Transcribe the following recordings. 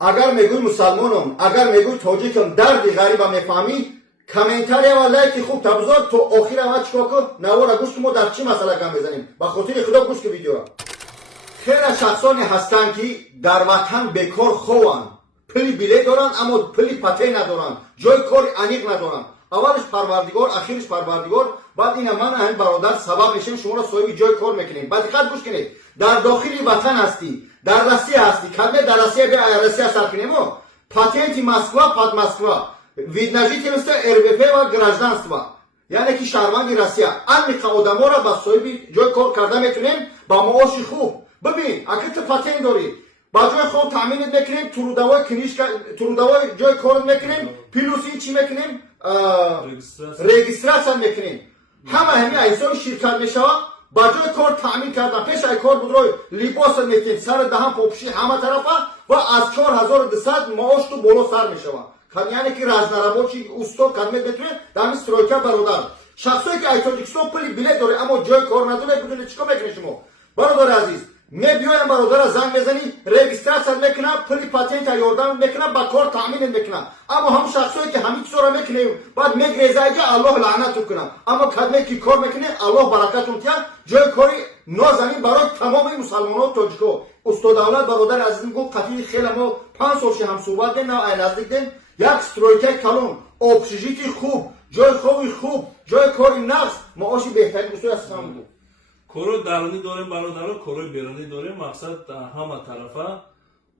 اگر میگوی مسلمانم، اگر میگوی تاجیکم، درد غریبم میفهمی، کامنتاری و لایک خوب تبذار تو آخر ما چیکار کن؟ نوارا گوش که ما در چی مسئله کم بزنیم. با خاطر خدا گوش که ویدیو را. خیلی شخصانی هستند که در وطن بیکار خوان، پلی بیله دارن اما پلی پته ندارن، جای کار انیق ندارن. اولش پروردگار، اخیرش پروردگار، بعد این من همین برادر سبب میشیم شما را صاحب جای کار میکنیم. بعد دقت گوش کنید، در داخل وطن هستی، در روسیه هستی، کدام در روسیه به روسیه سر کنیم پاتنت مسکوا پاد مسکوا видно жительство РВП و гражданство یعنی که شهروند روسیه انیق آدما را با صاحب جای کار کرده میتونیم با معاش خوب. ببین اگه تو پاتنت داری با جای خود تامینت میکنیم، ترودوای کنیشکا ترودوای جای کار میکنیم، پیلوسی چی میکنیم، رجیستراسیون میکنیم. همه ایسای شرکت میشه با جای کار تامین کردن. پیش ای کار بود روی لباس میتین سر دهم پوپشی همه طرفا و از 4200 معاش تو بالا سر میشه. یعنی که راجنرابوچی اوستا کارمت میتونه دام استرویکا برادر شخصی که ایتاجیکستان پلی بلیت داره اما جای کار نداره بدون چیکار میکنه شما برادر عزیز؟ میبیایم برادر زنگ بزنی رجیستراسیون میکنه، پلی پاتنت یاردم میکنه، با کار تامین میکنه. اما هم شخصی که همین چیزا میکنه بعد میگریزه که الله لعنت کنه، اما کدومی که کار میکنه الله برکتون میده. جای کاری نازنین برای تمام مسلمانان تاجیکا. استاد دولت برادر عزیزم گفت قطعی خیلی ما 5 سال هم صحبت دیم نه نزدیک دیم یک استرویکای کلون اکسیژیتی خوب، جای خوبی خوب، جای کاری نقص، معاش بهتری بسیار است هم بود. کارو درونی داریم برادران، کارو بیرونی داریم. مقصد همه طرفه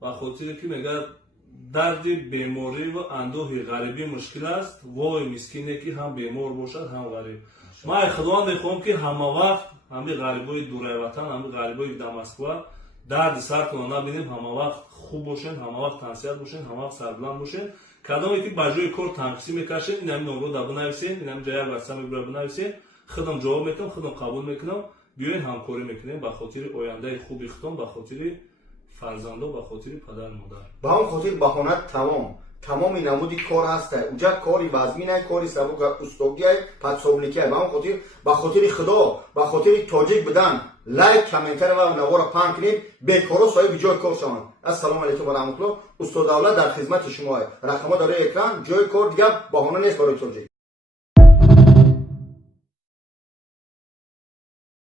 و خاطر که میگه درد بیماری و اندوه غریبی مشکل است. وای مسکینه که هم بیمار باشد هم غریب. ما خدا میخوام که همه وقت همه غریبای دور وطن، همه غریبای دمسکو درد سر کنه نبینیم، همه وقت خوب باشین، همه وقت تنسیت باشین، همه وقت سربلند باشین. کدامی که بجای کار تنقسی میکشین این همین نمرو دا بنویسین، این همین جای واسه میبره بنویسین، خودم جواب میکنم، خودم قبول میکنم، بیاین همکاری میکنیم به خاطر آینده خوبی خودم، به خاطر فرزندا، به خاطر پدر مادر. به اون خاطر بهانه تمام نمودی کار هست. اونجا کاری وزمینه، کاری سبک استوگی پاتسوبلیکه. به اون خاطر به خاطر خدا، به خاطر تاجیک بدن لایک کامنتر و نوارا پان کنید بیکارو صاحب جای کار شوند. السلام علیکم و رحمت الله. استاد دولت در خدمت شما. رقم داره اکران، جای کار دیگه بهانه نیست برای تاجیک.